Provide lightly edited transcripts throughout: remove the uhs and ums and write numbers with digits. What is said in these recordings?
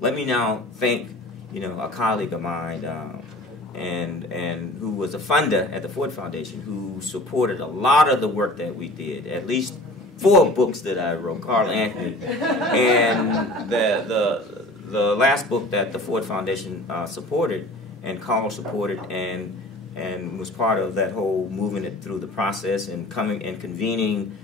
Let me now thank, a colleague of mine, and who was a funder at the Ford Foundation, who supported a lot of the work that we did. At least 4 books that I wrote, Carl Anthony, and the last book that the Ford Foundation supported, and Carl supported, and was part of that whole moving it through the process and coming and convening,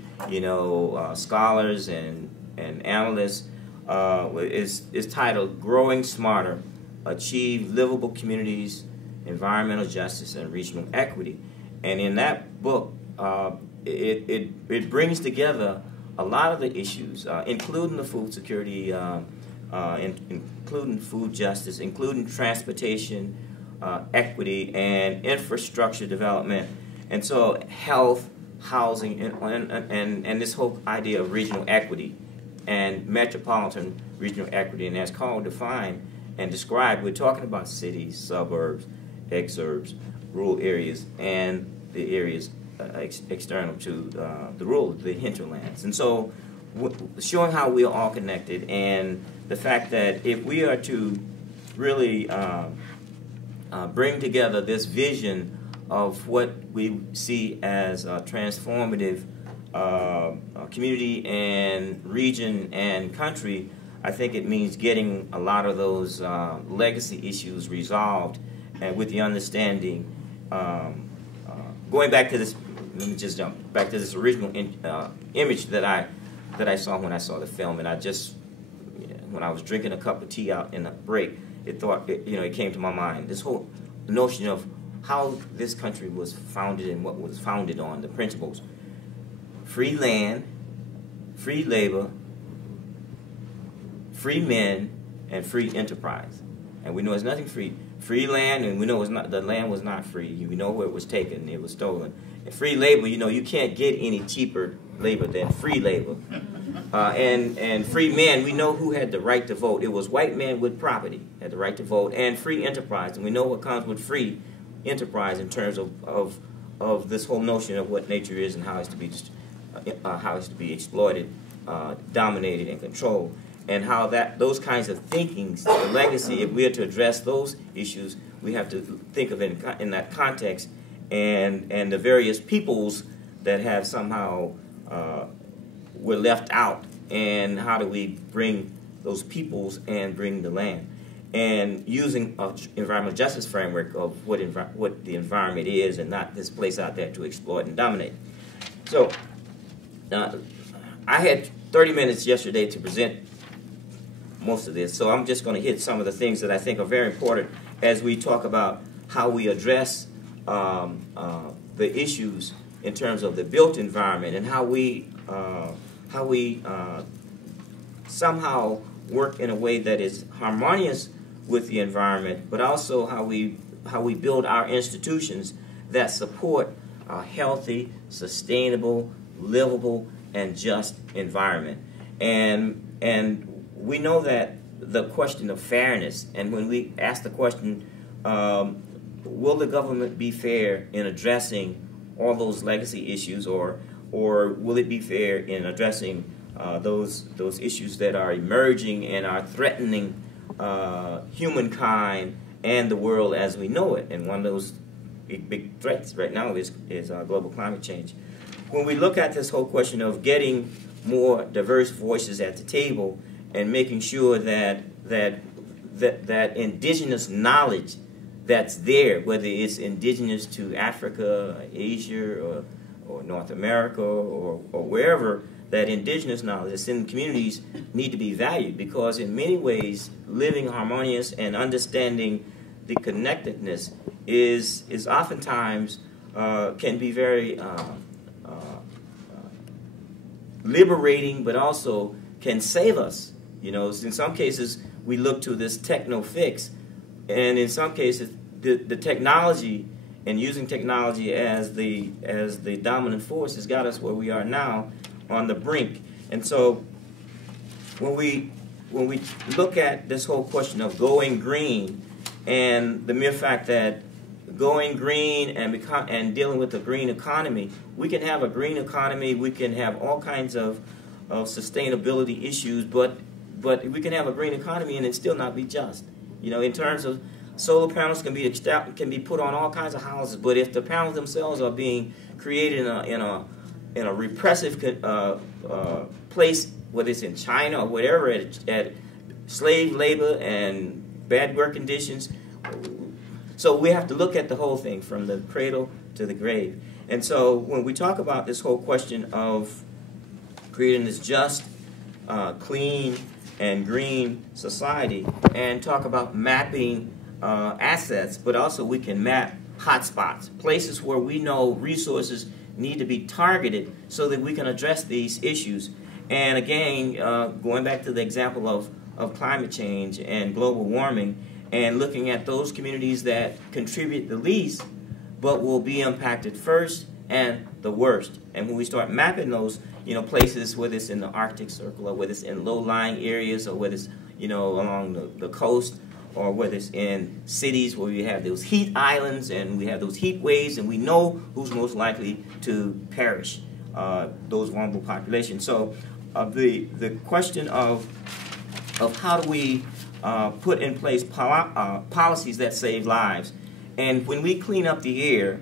scholars and analysts, is titled "Growing Smarter: Achieve Livable Communities, Environmental Justice, and Regional Equity." And in that book, it brings together a lot of the issues, including the food security, including food justice, including transportation, equity, and infrastructure development, and so health, housing, and this whole idea of regional equity and metropolitan regional equity. And as Carl defined and described, we're talking about cities, suburbs, exurbs, rural areas, and the areas external to the rural, the hinterlands. And so showing how we are all connected, and the fact that if we are to really bring together this vision of what we see as a transformative community and region and country, I think it means getting a lot of those legacy issues resolved, and with the understanding, going back to this, let me just jump back to this original image that I saw when I saw the film, and I just, when I was drinking a cup of tea out in a break, it came to my mind, this whole notion of how this country was founded and what was founded on, the principles: free land, free labor, free men, and free enterprise. And we know it's nothing free. Free land, and we know the land was not free. We know where it was taken, it was stolen. And free labor, you can't get any cheaper labor than free labor. And free men, we know who had the right to vote. It was white men with property had the right to vote. And free enterprise, and we know what comes with free enterprise in terms of this whole notion of what nature is and how it's to be exploited, dominated, and controlled. And how those kinds of thinkings, the legacy, if we are to address those issues, we have to think of it in that context, and the various peoples that have somehow were left out, and how do we bring those peoples and bring the land, and using an environmental justice framework of what the environment is, and not this place out there to exploit and dominate. So I had 30 minutes yesterday to present most of this, so I'm just going to hit some of the things that I think are very important as we talk about how we address the issues in terms of the built environment, and how we somehow work in a way that is harmonious with the environment, but also how we build our institutions that support a healthy, sustainable, livable, and just environment. And we know that the question of fairness, and when we ask the question, will the government be fair in addressing all those legacy issues, or will it be fair in addressing those issues that are emerging and are threatening humankind and the world as we know it? And one of those big threats right now is global climate change. When we look at this whole question of getting more diverse voices at the table, and making sure that indigenous knowledge that's there, whether it's indigenous to Africa, Asia, or North America, or wherever, that indigenous knowledge that's in communities need to be valued, because in many ways, living harmonious and understanding the connectedness is oftentimes can be very liberating, but also can save us. In some cases, we look to this techno fix, and in some cases, the technology and using technology as the dominant force has got us where we are now, on the brink. And so, when we look at this whole question of going green, and the mere fact that going green and dealing with the green economy, we can have a green economy, we can have all kinds of sustainability issues, but but we can have a green economy and it still not be just. You know, in terms of solar panels can be put on all kinds of houses, but if the panels themselves are being created in a repressive place, whether it's in China or whatever, at slave labor and bad work conditions. So we have to look at the whole thing from the cradle to the grave. And so when we talk about this whole question of creating this just, clean, and green society, and talk about mapping assets, but also we can map hotspots, places where we know resources need to be targeted so that we can address these issues. And again, going back to the example of climate change and global warming, and looking at those communities that contribute the least but will be impacted first and the worst. And when we start mapping those, you know, places, whether it's in the Arctic Circle or whether it's in low-lying areas or whether it's, you know, along the coast, or whether it's in cities where we have those heat islands and we have those heat waves, and we know who's most likely to perish, those vulnerable populations. So the question of how do we put in place policies that save lives, and when we clean up the air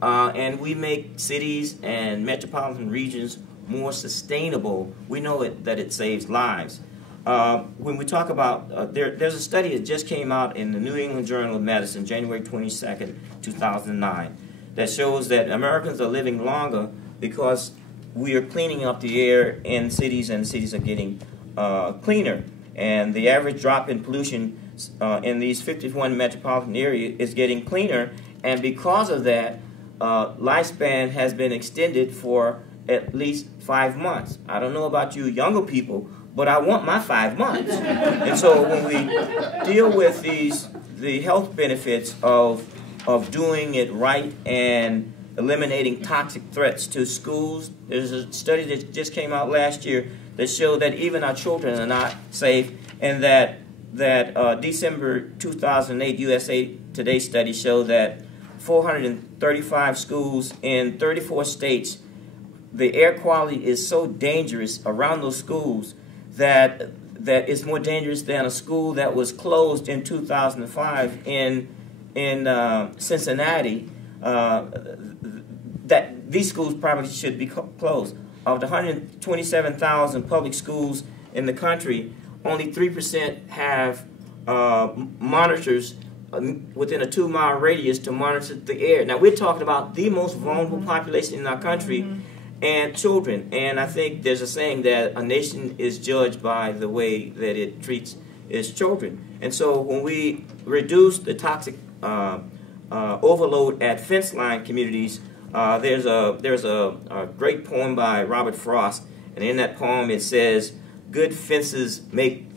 and we make cities and metropolitan regions more sustainable, we know that it saves lives. When we talk about, there's a study that just came out in the New England Journal of Medicine, January 22nd, 2009, that shows that Americans are living longer because we are cleaning up the air in cities, and cities are getting cleaner. And the average drop in pollution in these 51 metropolitan areas is getting cleaner, and because of that, lifespan has been extended for at least 5 months. I don't know about you younger people, but I want my 5 months. And so when we deal with the health benefits of doing it right and eliminating toxic threats to schools, there's a study that just came out last year that showed that even our children are not safe, and that December 2008 USA Today study showed that 435 schools in 34 states, the air quality is so dangerous around those schools that it's more dangerous than a school that was closed in 2005 in Cincinnati. That these schools probably should be closed. Of the 127,000 public schools in the country, only 3% have monitors within a 2-mile radius to monitor the air. Now we're talking about the most vulnerable population in our country, and children. And I think there's a saying that a nation is judged by the way that it treats its children. And so when we reduce the toxic overload at fence line communities, there's a great poem by Robert Frost, and in that poem it says, "Good fences make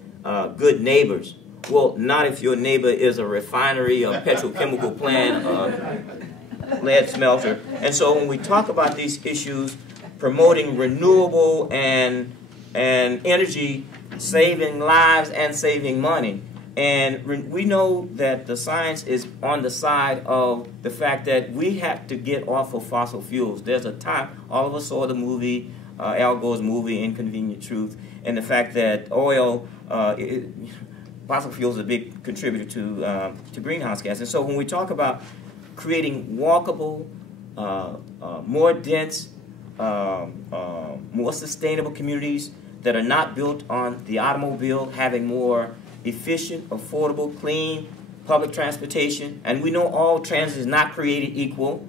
good neighbors." Well, not if your neighbor is a refinery, a petrochemical plant, a lead smelter. And so when we talk about these issues, promoting renewable and energy, saving lives and saving money. And we know that the science is on the side of the fact that we have to get off of fossil fuels. There's a time, all of us saw the movie, Al Gore's movie, Inconvenient Truth, and the fact that oil, fossil fuels is a big contributor to greenhouse gas. And so when we talk about creating walkable, more dense, more sustainable communities that are not built on the automobile, having more efficient, affordable, clean public transportation. And we know all transit is not created equal.